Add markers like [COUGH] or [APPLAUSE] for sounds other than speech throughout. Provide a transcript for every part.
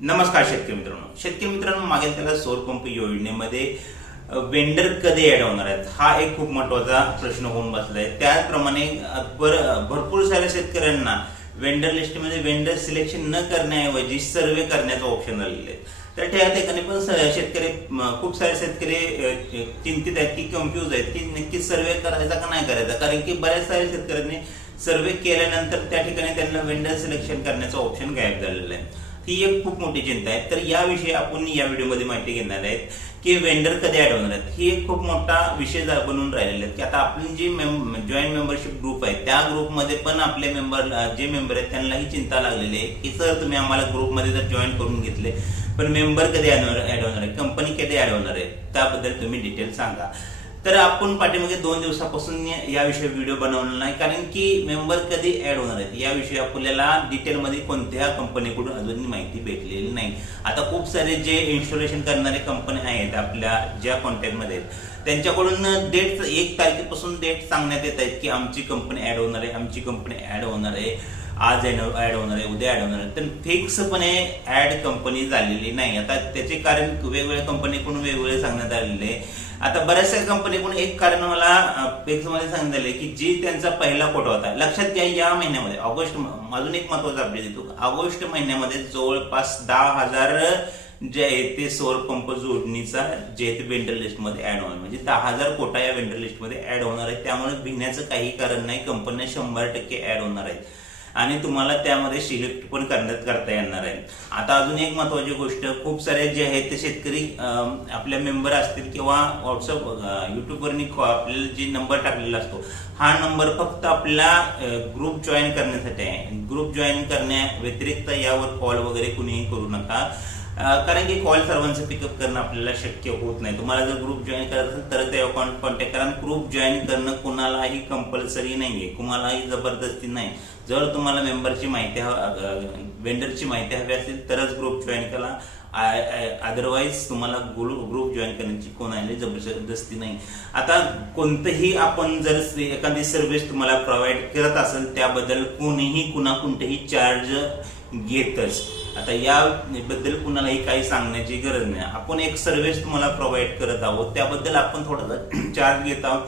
नमस्कार शेतकरी मित्रांनो. शेतकरी मित्रांनो मागे त्याला सौर पंप योजनेमध्ये वेंडर कधी ऍड होणार आहेत? हा एक खूप महत्त्वाचा प्रश्न होऊन बसलाय. त्याचप्रमाणे बर- भरपूर साऱ्या शेतकऱ्यांना वेंडर लिस्टमध्ये वेंडर सिलेक्शन न करण्याऐवजी सर्वे करण्याचं ऑप्शन आलेलं आहे. तर त्या ठिकाणी पण स- शेतकरी खूप सारे शेतकरी चिंतित आहेत की कन्फ्यूज आहेत की नक्की सर्वे करायचा का नाही करायचा? कारण की बऱ्याच साऱ्या शेतकऱ्यांनी सर्वे केल्यानंतर त्या ठिकाणी त्यांना वेंडर सिलेक्शन करण्याचं ऑप्शन गायब झालेलं आहे. ही एक खूप मोठी चिंता आहे. तर याविषयी आपण या व्हिडिओमध्ये माहिती घेणार आहेत की वेंडर कधी ऍड होणार आहेत. ही एक खूप मोठा विषय बनून राहिलेला आहे की आता आपली जी जॉईंट मेंबरशिप ग्रुप आहे त्या ग्रुपमध्ये पण आपले मेंबर जे मेंबर आहेत त्यांना ही चिंता लागलेली आहे की सर तुम्ही आम्हाला ग्रुपमध्ये जर जॉईन करून घेतले पण मेंबर कधी ऍड होणार आहे? कंपनी कधी ऍड होणार आहे? त्याबद्दल तुम्ही डिटेल सांगा. तर आपण पाठीमागे दोन दिवसापासून याविषयी व्हिडिओ बनवला नाही कारण की मेंबर कधी ऍड होणार आहेत? याविषयी आपल्याला डिटेलमध्ये कोणत्या कंपनीकडून अजून माहिती भेटलेली नाही. आता खूप सारे जे इन्स्टॉलेशन करणारे कंपनी आहेत आपल्या ज्या कॉन्टॅक्टमध्ये आहेत त्यांच्याकडून डेट एक तारखेपासून डेट सांगण्यात येत आहेत की आमची कंपनी ऍड होणार आहे आमची कंपनी ऍड होणार आहे. आज ऍड हो-, होणार आहे उद्या ऍड होणार आहे. तर फिक्सपणे ऍड कंपनी झालेली नाही. आता त्याचे कारण वेगवेगळ्या कंपनीकडून वेगवेगळे सांगण्यात आलेले आहे. आता बऱ्याचशा कंपनीकडून एक कारण मला फिक्समध्ये सांगण्यात आले की जी त्यांचा पहिला कोटा होता. लक्षात घ्या या महिन्यामध्ये ऑगस्ट अजून एक महत्त्वाचा अपडेट देतो. ऑगस्ट महिन्यामध्ये जवळपास दहा हजार जे आहे ते सौर पंप जोडणीचा जे आहे ते वेंडर लिस्टमध्ये ऍड होणार. म्हणजे दहा हजार कोटा या वेंडर लिस्टमध्ये ऍड होणार आहे. त्यामुळे भिण्याचं काही कारण नाही. कंपन्या शंभर टक्के ऍड होणार आहेत आणि तुम्हाला त्यामध्ये सिलेक्ट पण करण्यात करता येणार आहे. आता अजून एक महत्वाची गोष्ट खूप सारे जे आहेत ते शेतकरी आपल्या मेंबर असतील किंवा व्हॉट्सअप युट्यूबवरनी आपल्याला जे नंबर टाकलेला असतो हा नंबर फक्त आपला ग्रुप जॉईन करण्यासाठी आहे. ग्रुप जॉईन करण्या व्यतिरिक्त यावर कॉल वगैरे कुणीही करू नका. कारण की कॉल सर्वांचं पिकअप करणं आपल्याला शक्य होत नाही. तुम्हाला जर ग्रुप जॉईन करत असेल तर ते अकाउंट कॉन्टॅक्ट करा. ग्रुप जॉईन करणं कुणालाही कंपल्सरी नाहीये. कुणालाही जबरदस्ती नाही. जर तुम्हाला मेंबरची माहिती वेंडरची माहिती हवी असेल तरच ग्रुप जॉईन करा. अदरवाईज तुम्हाला ग्रुप जॉईन करण्याची कोणाला जबरदस्ती नाही. आता कोणतंही आपण जर एखादी सर्व्हिस तुम्हाला प्रोव्हाइड करत असेल त्याबद्दल कोणीही कुणा कोणतेही चार्ज घेतच. आता याबद्दल कुणालाही काही सांगण्याची गरज नाही. आपण एक सर्व्हिस तुम्हाला प्रोव्हाइड करत आहोत. त्याबद्दल आपण थोडासा चार्ज [CLEARS THROAT] घेत आहोत.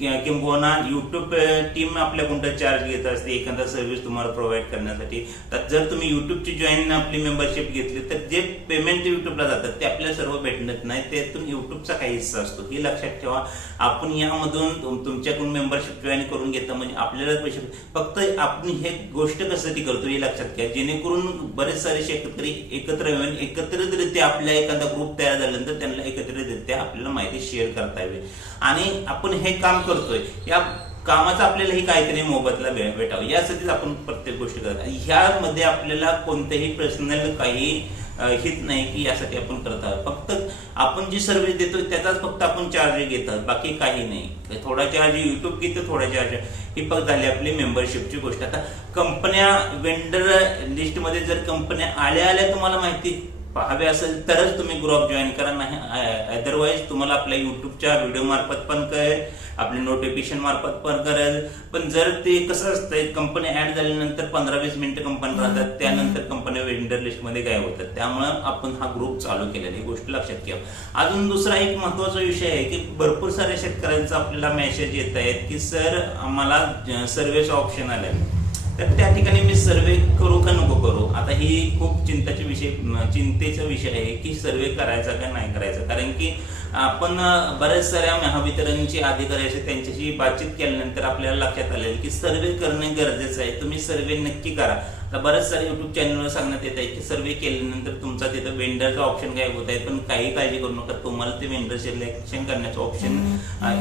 किंबहुना युट्यूब टीम आपल्या कोणता चार्ज घेत असते. एखादा सर्व्हिस तुम्हाला प्रोव्हाइड करण्यासाठी. तर जर तुम्ही युट्यूबची जॉईन आपली मेंबरशिप घेतली तर जे पेमेंट युट्यूबला जातात ते आपल्याला सर्व भेटत नाही. त्यातून युट्यूबचा काही हिस्सा असतो. हे लक्षात ठेवा. आपण यामधून तुमच्याकडून मेंबरशिप जॉईन करून घेता म्हणजे आपल्याला पैसे फक्त आपण हे गोष्ट कशासाठी करतो हे लक्षात घ्या. जेणेकरून बरेच सारे शेतकरी एकत्र येऊन एकत्रितरित्या आपल्या एखादा ग्रुप तयार झाल्यानंतर त्यांना एकत्रितरित्या आपल्याला माहिती शेअर करता येईल आणि आपण हे काम करतोय. या कामाचा आपल्यालाही काहीतरी मोबदला भेटावं. यासाठीच आपण प्रत्येक गोष्ट करत ह्यामध्ये आपल्याला कोणतेही पर्सनल काही हित नाही की यासाठी आपण करत आहोत. फक्त आपण जी सर्व्हिस देतो त्याचाच फक्त आपण चार्ज घेतात बाकी काही नाही. थोडा चार्ज युट्यूब घेतो थोडा चार्ज ही फक्त झाली आपली मेंबरशिपची गोष्ट. आता कंपन्या वेंडर लिस्टमध्ये जर कंपन्या आल्या आल्या तुम्हाला माहिती हवे असेल तरच तुम्ही ग्रुप जॉईन करा नाही अदरवाईज तुम्हाला आपल्या युट्यूबच्या व्हिडिओ मार्फत पण कळेल आपले नोटिफिकेशन मार्फत पण करेल पण जर ते कसं असतंय कंपनी ऍड झाल्यानंतर पंधरा वीस मिनिटं कंपनी राहतात त्यानंतर कंपनी वेंडर लिस्टमध्ये काय होतात. त्यामुळं आपण हा ग्रुप चालू केलेला ही गोष्ट लक्षात घ्या अजून दुसरा एक महत्त्वाचा विषय आहे की भरपूर साऱ्या शेतकऱ्यांचा आपल्याला मेसेज येत आहेत की सर आम्हाला सर्व्हिस ऑप्शन आलंय. तर त्या ठिकाणी मी सर्वे करू का नको करू? आता ही खूप चिंताचा विषय चिंतेचा विषय आहे की सर्वे करायचा का नाही करायचा? कारण की आपण बऱ्याच साऱ्या महावितरणचे अधिकारी असे त्यांच्याशी बातचीत केल्यानंतर आपल्याला लक्षात आलेलं की सर्वे करणे गरजेचं आहे. तुम्ही सर्वे नक्की करा. आता बरेच सारे युट्यूब चॅनलवर सांगण्यात येत आहे की सर्वे केल्यानंतर तुमचा तिथं वेंडरचा ऑप्शन काय होत आहे. पण काही काळजी करू नका. तुम्हाला ते वेंडर सिलेक्शन करण्याचं ऑप्शन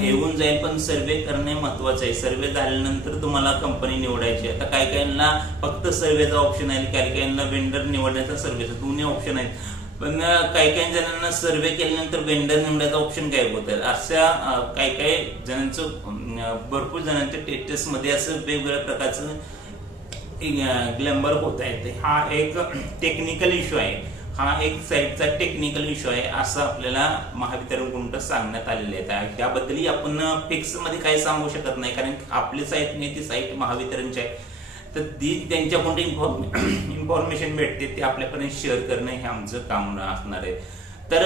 येऊन जाईल. पण सर्वे करणे महत्वाचं आहे. सर्वे झाल्यानंतर तुम्हाला कंपनी निवडायची. आता काही काहींना फक्त सर्वेचा ऑप्शन आहे काही काहींना वेंडर निवडण्याचा सर्वेचा दोन्ही ऑप्शन आहेत. पण काही काही जणांना सर्वे केल्यानंतर वेंडर निवडायचा ऑप्शन काय होत आहे. अशा काही काही जणांचं भरपूर जणांच्या टेस्टसमध्ये असं वेगवेगळ्या प्रकारचं ग्लॅम्बर होत आहे. हा एक टेक्निकल इश्यू आहे. हा एक साईडचा टेक्निकल इश्यू आहे असं आपल्याला महावितरणकडून सांगण्यात आलेले आहे त्याबद्दलही आपण फिक्समध्ये काही सांगू शकत नाही. कारण आपली साईट नाही ती साईट महावितरणची आहे. तर ती त्यांच्याकडून इन्फॉर्मे इन्फॉर्मेशन भेटते ते आपल्यापर्यंत शेअर करणं हे आमचं काम असणार आहे. तर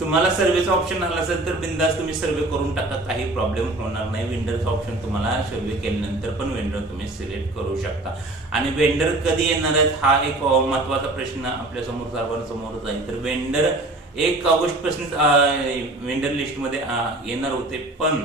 तुम्हाला सर्वेचा ऑप्शन आला असेल तर बिंदास तुम्ही सर्वे करून टाका काही प्रॉब्लेम होणार नाही. वेंडरचा ऑप्शन तुम्हाला सर्वे केल्यानंतर पण वेंडर तुम्ही सिलेक्ट करू शकता. आणि वेंडर कधी येणार आहेत हा एक महत्त्वाचा प्रश्न आपल्यासमोर सर्वांसमोर जाईल. तर वेंडर एक ऑगस्टपासून वेंडर लिस्टमध्ये येणार होते पण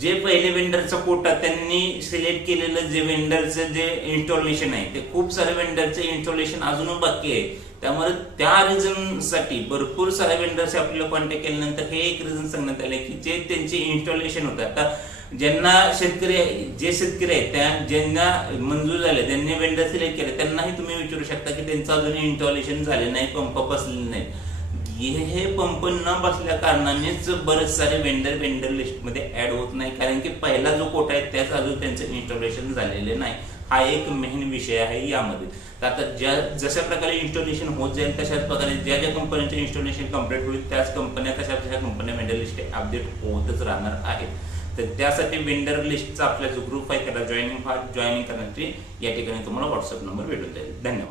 जे पहिले वेंडरचा कोटा त्यांनी सिलेक्ट केलेलं जे वेंडरचं जे इन्स्टॉलेशन आहे ते खूप सारे वेंडरचे इन्स्टॉलेशन अजून बाकी आहे. त्यामुळे त्या रिझनसाठी भरपूर सारे वेंडर्स आपल्याला कॉन्टॅक्ट केल्यानंतर हे एक रिझन सांगण्यात आले की जे त्यांचे इन्स्टॉलेशन होतं. आता ज्यांना शेतकरी जे शेतकरी आहेत त्या ज्यांना मंजूर झाले ज्यांनी वेंडर सिलेक्ट केले त्यांनाही तुम्ही विचारू शकता की त्यांचं अजून इन्स्टॉलेशन झाले नाही पंप बसलेले नाहीत. हे हे पंप न बसल्या कारणानेच बरेच सारे वेंडर वेंडर लिस्टमध्ये ऍड होत नाही. कारण की पहिला जो कोटा आहे त्याच अजून त्यांचं इन्स्टॉलेशन झालेले नाही. हा एक मेन विषय आहे यामध्ये. तर आता ज्या जशा प्रकारे इन्स्टॉलेशन होत जाईल तशाच प्रकारे ज्या ज्या कंपन्यांचे इन्स्टॉलेशन कंप्लीट होईल त्याच कंपन्या तशा तशा कंपन्या वेंडर लिस्ट अपडेट होतच राहणार आहेत. तर त्यासाठी वेंडर लिस्टचा आपला जो ग्रुप आहे त्याला जॉईनिंग हा जॉईनिंग करण्याची या ठिकाणी तुम्हाला व्हॉट्सअप नंबर भेटून जाईल. धन्यवाद.